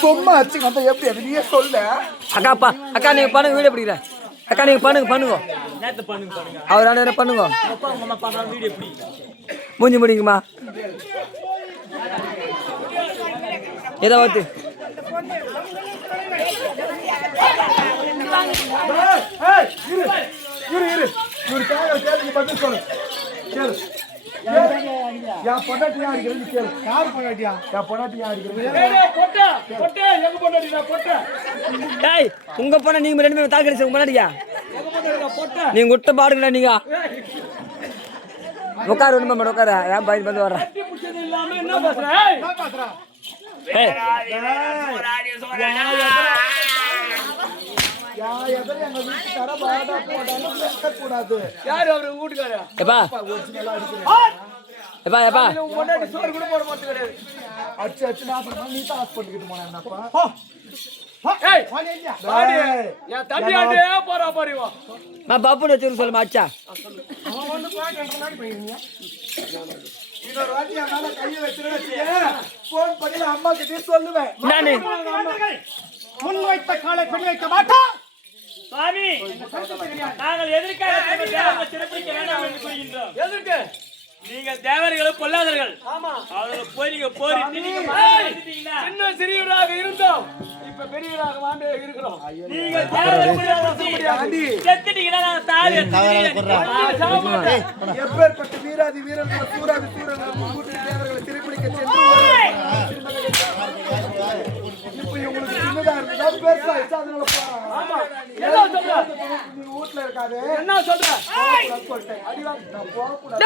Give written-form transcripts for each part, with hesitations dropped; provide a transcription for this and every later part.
சும்மா வச்சு வந்தா எப்படி அது நீயே சொல்ல. அக்காப்பா அக்கா நீங்க பண்ணுங்க வீடியோ பிடிக்கிறேன். அக்கா நீங்க பண்ணுங்க அவர் என்ன பண்ணுங்க மூஞ்சி முடிக்குமா ஏதோ வந்து பதில் சொல்லு. என் பொண்டாட்டியா அடிக்கிறது கேளு. யார் பொண்டாட்டியா? என் பொண்டாட்டியா அடிக்கிறது. உங்க பொண்ண நீங்க ரெண்டு பேரும் தாக்கி உங்க பொண்டாட்டியா நீங்க விட்ட பாடுங்களா நீங்க உட்காரு ஒண்ணு மேடம் உட்கார ஏன் பாய் வந்து வர்றேன் பாப்பு வச்சு சொல்லுமா அச்சா அம்மா கிட்டே சொல்லுவேன். முன் வைத்த காலை பெண் வைக்க மாட்டோம். சாமி நாங்கள் எதற்காக சிறப்பிக்க வேண்டாம் என்று கூறுகின்றோம். எதற்கு? நீங்கள் தேவர்களும் பொல்லாதவர்கள். அவர்களை போய் நீங்க போரிட்டு சின்ன சிறியவராக இருந்தோம், இப்ப பெரியவராக மாண்டே இருக்கிறோம். நீங்க எப்பேற்பட்ட வீராதி வீரர்கள் சூராதி சூரர்கள் தேவர்களை திருப்பிடிக்க சென்று உங்களுக்கு சின்னதா இருந்தா பெருசா அதனால வீட்டுல இருக்காது. என்ன சொல்ற? அடிவாங்க நான் போகக்கூடாது.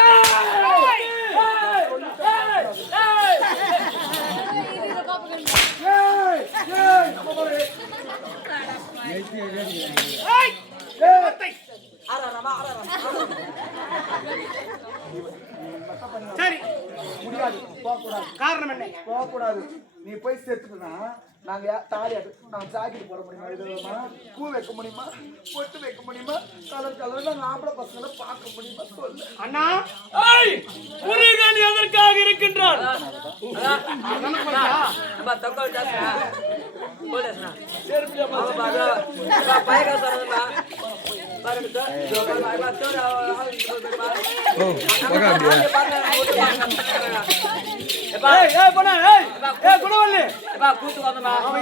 சரி முடியாது, போகக்கூடாது. காரணம் என்ன? போகக்கூடாது. நீ போய் சேர்த்துனா நாங்க தாலி நாங்க ஜாக்கெட் போட முடியுமா, பூ வைக்க முடியுமா, பொட்டு வைக்க முடியுமா, கலர் கலர்ல ஆம்பளை பசங்களை பார்க்க முடியுமா சொல்லு. அண்ணா முருகன் எதற்காக இருக்கின்றான்?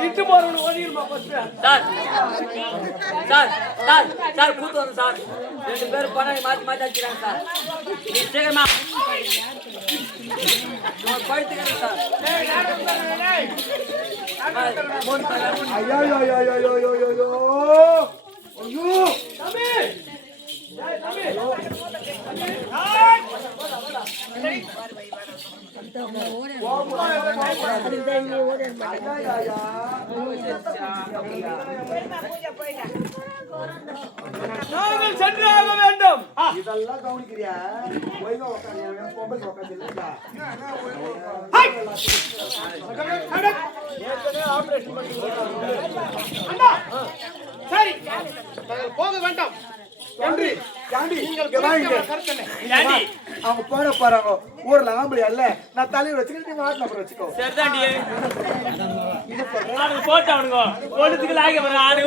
இட்டு போறவனு ஓடிடுமா கூத்து வந்து சார் ரெண்டு பேரும் பணம் மாத்தி மாத்தி வச்சுக்கிறாங்க சார். சீக்கிரமா படுத்துக்கிறேன் சார். நாங்கள் சென்றாக வேண்டும். இதெல்லாம் கவனிக்கிறியா? சரி போக வேண்டாம் என்று அவங்க போட போறாங்க ஊர்ல ஆம்பளை அல்ல. நான் தலைவர் வச்சுக்கிட்டு நீங்க வாட்டில அப்புறம் வச்சுக்கோ. சரிதாண்டி போட்டு அவனுங்க ஒழுத்துக்கு லாகி வர ஆடு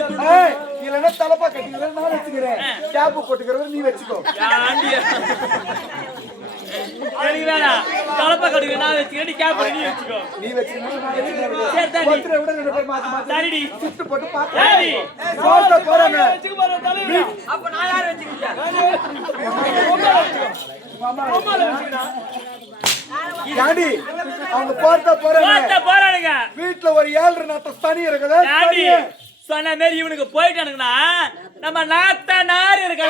இல்லைன்னா தலைப்பா கட்டிக்கிறேன் நான் வச்சுக்கிறேன். கேப்பு போட்டுக்கிறவங்க நீ வச்சுக்கோ. எனக்கு வேணாம், தலைப்பா கட்டுக்கிறேன் நான் வச்சுக்கிறேன், கேப் நீ வச்சுக்கோ. நீ வச்சுக்கிறேன் சுட்டு போட்டு பார்த்து போறாங்க. அப்ப நான் யார் வச்சுக்கிட்டேன்? அவங்க போறானுங்க. வீட்டுல ஒரு 7 நாத்த தனி இருக்குதா? சொன்ன மாரி இவனுக்கு போயிட்டானுங்கன்னா நம்ம நாத்த நார் இருக்க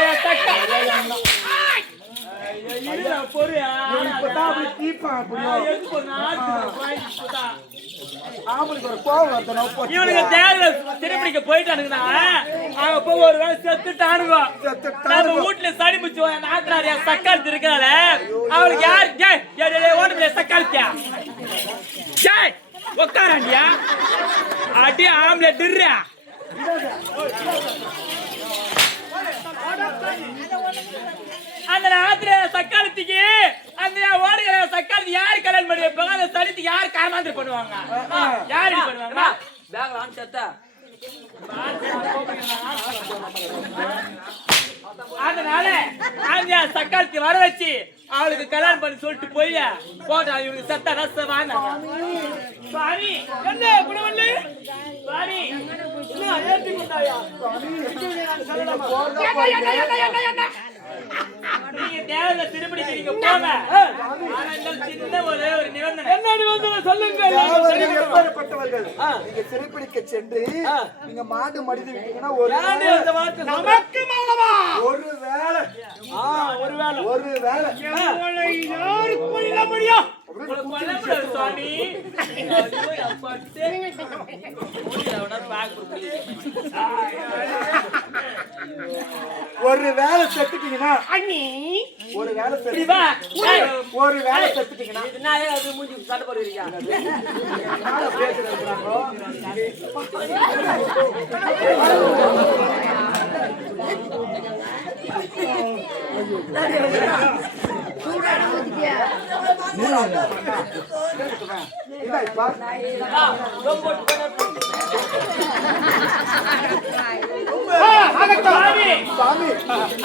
இருடா, பொறு. இப்பதான் அப்படி தீப்பான் அப்படியோ. எதுக்கு ஒரு நாட்டு இப்பதான். ஆம்பளைக்கு ஒரு கோவம் வருத்தணும் போச்சு. இவனுக்கு தேர்ல திருப்பிடிக்க போயிட்டானுங்கண்ணா அவங்க போய் ஒரு வேலை செத்துட்டானுங்க. நம்ம வீட்டுல சடி பிடிச்சு நாத்தினாரியா சக்காலத்து இருக்கிறாள் அவளுக்கு யார் ஓட்டு சக்காலத்தியா உக்காராண்டியா அடி ஆம்பளை டிர்றா அந்த ராத்திரி சக்காலத்துக்கு அந்த ஓடுகிற சக்காலத்து யாரு கல்யாணம் பண்ணி வைப்பாங்க அந்த சளித்துக்கு யாரு காமாந்திரி பண்ணுவாங்க யாரு பண்ணுவாங்க பேக்ல ஆன்சர்ட்டா அதனால அந்த சக்காலத்தி வர வச்சு அவளுக்கு கல்யாணம் பண்ணி சொல்லிட்டு போய் போட்டா இவனுக்கு சத்த ரசமான சாரி என்ன குணவல்லி சாரி ஏத்தி கொண்டாயா நீங்க தேவல திருப்படிக்கு நீங்க போங்க ஆனா இந்த சின்ன ஒரு நிபந்தனை என்ன நிபந்தனை சொல்லுங்க எப்பேற்பட்டவர்கள் நீங்க சிறைப்பிடிக்க சென்று நீங்க மாடு மடிந்து விட்டீங்கன்னா ஒரு நமக்கு மௌனமா ஒரு வேலை யாரு கொல்ல முடியும் சுவாமி ஒரு வேலை செத்துட்டீங்கன்னா அண்ணி ஒரு வேலை செத்துட்டீங்கன்னா அது மூஞ்சி சண்டை போடுவீங்க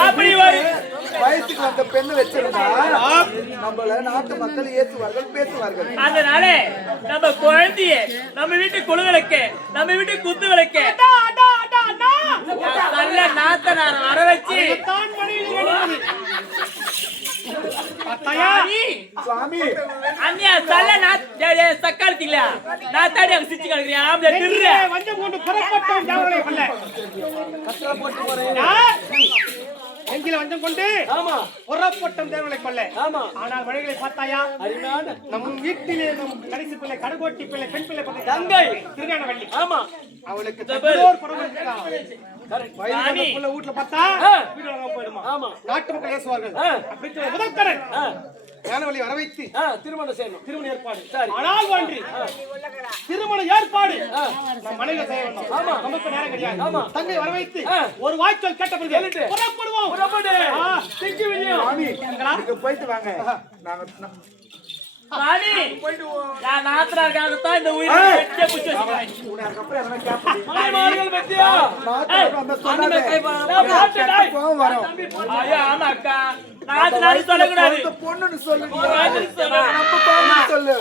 அப்படி வயசுக்கு வந்த பெண்ணு வச்சிருந்தா நம்மள நாட்டு மக்கள் ஏற்றுவார்கள் பேசுவார்கள். அதனால நம்ம குழந்தைய நம்ம வீட்டு குழுவிளக்கு நம்ம வீட்டு குத்து விளக்கு நல்ல நாத்தனார வர வச்சு சுவாமி அண்ணியா சல்ல சக்காலத்திங்களா நான் தாடி அங்க சிச்சு கிடக்குறேன் ஆம்பளை திருற வந்து கொண்டு புறப்பட்டோம் தேவலை கொல்ல கட்டளை போட்டு போறேன் எங்கில வஞ்சம் கொண்டு புறப்பட்டோம் தேவலை கொல்ல ஆனால் வழிகளை பார்த்தாயா நம் வீட்டிலே நம் கடைசி பிள்ளை கடுகோட்டி பிள்ளை பெண் பிள்ளை தங்கை திருஞானவள்ளி ஆமா அவளுக்கு வீட்டுல பார்த்தா வீடு வாங்க போயிடுமா நாட்டு மக்கள் ஏசுவார்கள் அப்படி முதற்கடன் ஞானவள்ளி வர வைத்து திருமணம் செய்யணும் திருமண ஏற்பாடு ஆனால் ஒன்றி திருமண ஏற்பாடு நம் மனைவி செய்ய வேண்டும் நமக்கு நேரம் கிடையாது தங்கை வர வைத்து ஒரு வாய்ச்சல் கேட்ட பிறகு புறப்படுவோம் போயிட்டு வாங்க நாங்க ராணி நான் நாத்தனாருக்காகத்தான் இந்த உயிரை வெட்டியே புடிச்சு வச்சிருக்கேன் உனக்கு அப்புறம் எதனா கேப்படி மார்கள் பத்தியா அந்த கோவம் வரும். ஐயா ஆமா அக்கா நாத்தனாரு சொல்லக்கூடாது இந்த பொண்ணுன்னு சொல்லு நம்ம கோவம் சொல்லு.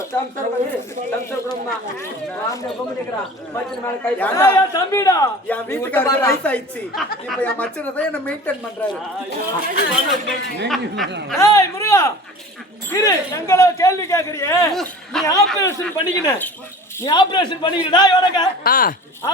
தம்பிடா என் வீட்டுக்காரருக்கு வயசு ஆயிடுச்சு இப்ப என் மச்சனை தான் என்ன மெயின்டைன் பண்றாரு. ஏய் முருகா இரு எங்கள கேள்வி கேக்குறியே நீ ஆபரேஷன் பண்ணிக்கிட்ட நீ ஆபரேஷன் பண்ணிக்கிட்டா எவனக்கா